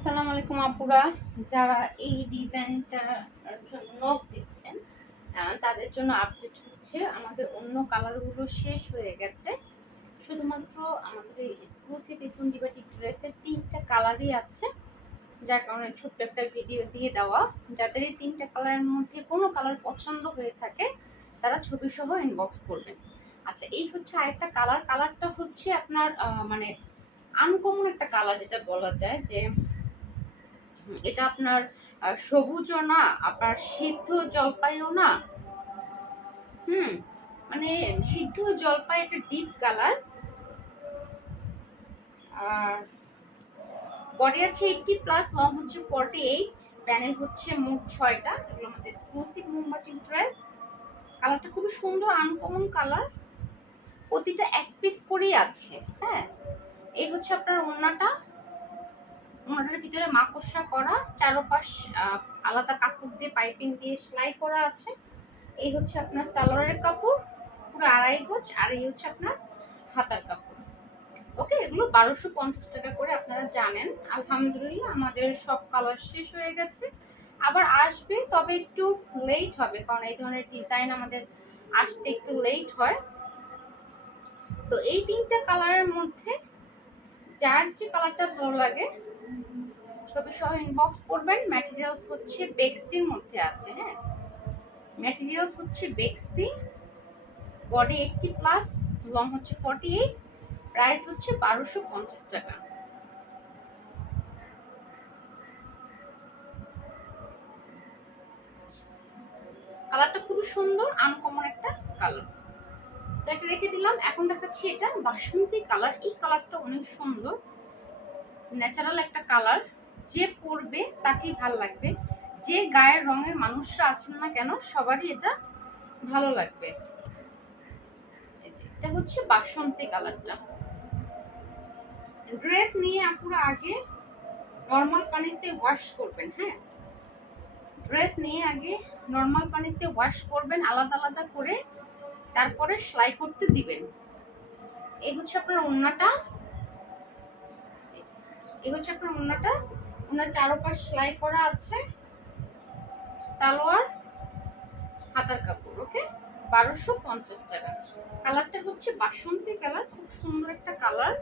আসসালামু আলাইকুম আপুরা। যারা এই ডিজাইনটার জন্য নখ দিচ্ছেন তাদের জন্য আপডেট হচ্ছে। আমাদের অন্য কালারগুলো শেষ হয়ে গেছে। শুধুমাত্র আমাদের এই এক্সক্লুসিভ চুন্ডিবাটিক ড্রেসের তিনটা কালারই আছে। যার কারণে ছোট্ট একটা ভিডিও দিয়ে দেওয়া। যাদের এই তিনটা কালারের মধ্যে কোনো কালার পছন্দ হয়ে থাকে, তারা ছবি সহ ইনবক্স করবেন। আচ্ছা এই হচ্ছে আরেকটা কালার কালারটা হচ্ছে আপনার মানে আনকমন একটা কালার যেটা বলা যায় যে এটা আপনার সবুজও না, আপনার সিদ্ধ জলপাইও না। হুম মানে সিদ্ধ জলপাই একটা ডিপ কালার আর বডি আছে এইটটি প্লাস লং হচ্ছে ফর্টি এইট প্যানেল হচ্ছে মোট ছয়টা, এগুলো আমাদের এক্সক্লুসিভ মোমবাটি ড্রেস কালারটা খুবই সুন্দর আনকমন কালার প্রতিটা এক পিস করেই আছে হ্যাঁ। এই হচ্ছে আপনার ওড়নাটা। ওড়নাটার ভিতরে মাকড়সা করা, চারোপাশ আলাদা কাপড় দিয়ে পাইপিং দিয়ে সেলাই করা আছে। এই হচ্ছে আপনার সালোয়ারের কাপড়, পুরো আড়াই গজ, আর এই হচ্ছে আপনার হাতার কাপড়। ওকে, এগুলো বারোশো পঞ্চাশ টাকা করে আপনারা জানেন। আলহামদুলিল্লাহ, আমাদের সব কালার শেষ হয়ে গেছে। আবার আসবে, তবে একটু লেট হবে, কারণ এই ধরনের ডিজাইন আমাদের আসতে একটু লেট হয়। তো এই তিনটা কালারের মধ্যে, যার যে কালারটা ভালো লাগে ছবি সহ ইনবক্স করবেন। ম্যাটেরিয়ালস হচ্ছে বেক্সির মধ্যে আছে হ্যাঁ? ম্যাটেরিয়ালস হচ্ছে বেক্সি বডি এইটটি প্লাস লং হচ্ছে ফর্টি এইট প্রাইস হচ্ছে বারোশো পঞ্চাশ টাকা। কালারটা খুবই সুন্দর আনকমন একটা কালার এটা রেখে দিলাম। এখন দেখাচ্ছি এটা বাসন্তী কালার এই কালারটা অনেক সুন্দর। ন্যাচারাল একটা কালার যে পরবে তাকেই ভালো লাগবে। যে গায়ের রঙের মানুষরা আছেন না কেন, সবারই এটা ভালো লাগবে। এটা হচ্ছে বাসন্তী কালারটা। ড্রেস নিয়ে আপুরা আগে নর্মাল পানিতে ওয়াশ করবেন হ্যাঁ? ড্রেস নিয়ে আগে নর্মাল পানিতে ওয়াশ করবেন, আলাদা আলাদা করে তারপরে সেলাই করতে দিবেন। এই হচ্ছে আপনার ওড়নাটা এই হচ্ছে আপনার ওড়নাটা ওনার চারোপাশ সেলাই করা আছে। সালোয়ার, হাতার কাপড় ওকে বারোশো পঞ্চাশ টাকা। কালারটা হচ্ছে বাসন্তী কালার, খুব সুন্দর একটা কালার।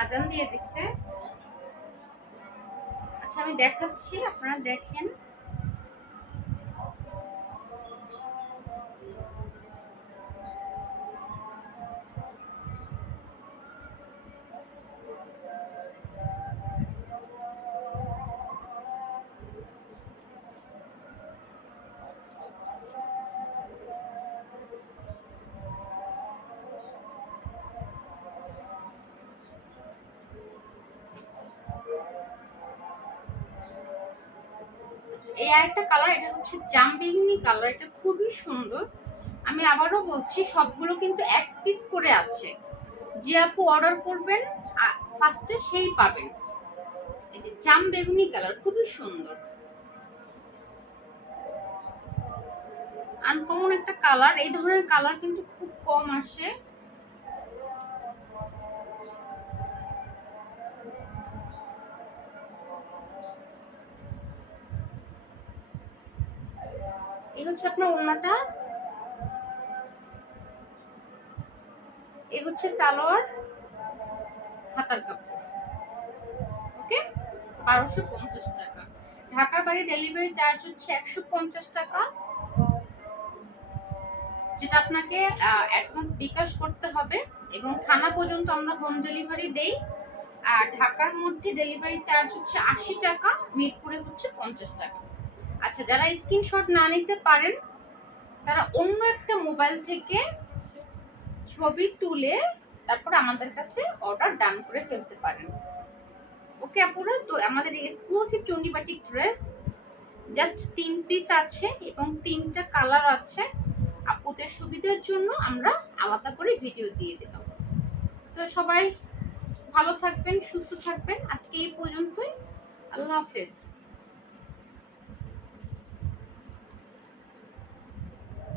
আজান দিয়ে দিচ্ছে। আচ্ছা আমি দেখাচ্ছি আপনারা দেখেন। এই আরেকটা কালার এটা হচ্ছে জামবেগনি কালার এটা খুবই সুন্দর। আমি আবারও বলছি, সবগুলো কিন্তু এক পিস করে আছে। যে আপু অর্ডার করবেন ফার্স্টে সেই পাবেন। এই যে জাম বেগুনি কালার খুবই সুন্দর। আনকমন একটা কালার এই ধরনের কালার কিন্তু খুব কম আসে। হচ্ছে আপনার ওড়নাটা। এই হচ্ছে সালোয়ার, হাতার কাপড়। ওকে? বারোশো পঞ্চাশ টাকা। ঢাকার বাড়ি ডেলিভারি চার্জ হচ্ছে একশো পঞ্চাশ টাকা। যেটা আপনাকে অ্যাডভান্স বিকাশ করতে হবে এবং থানা পর্যন্ত আমরা হোম ডেলিভারি দেই। আর ঢাকার মধ্যে ডেলিভারি চার্জ হচ্ছে আশি টাকা, মিরপুরে হচ্ছে পঞ্চাশ টাকা। আচ্ছা যারা স্ক্রিনশট না নিতে পারেন, তারা অন্য একটা মোবাইল থেকে ছবি তুলে তারপর আমাদের কাছে অর্ডার ডান করে ফেলতে পারেন। ওকে আপুরা? তো আমাদের এক্সক্লুসিভ চণ্ডীবাটিক ড্রেস জাস্ট তিন পিস আছে এবং তিনটা কালার আছে। আপুদের সুবিধার জন্য আমরা আলাদা করে ভিডিও দিয়ে দিলাম। তো সবাই ভালো থাকবেন, সুস্থ থাকবেন। আজকে এই পর্যন্তই। আল্লাহ হাফেজ।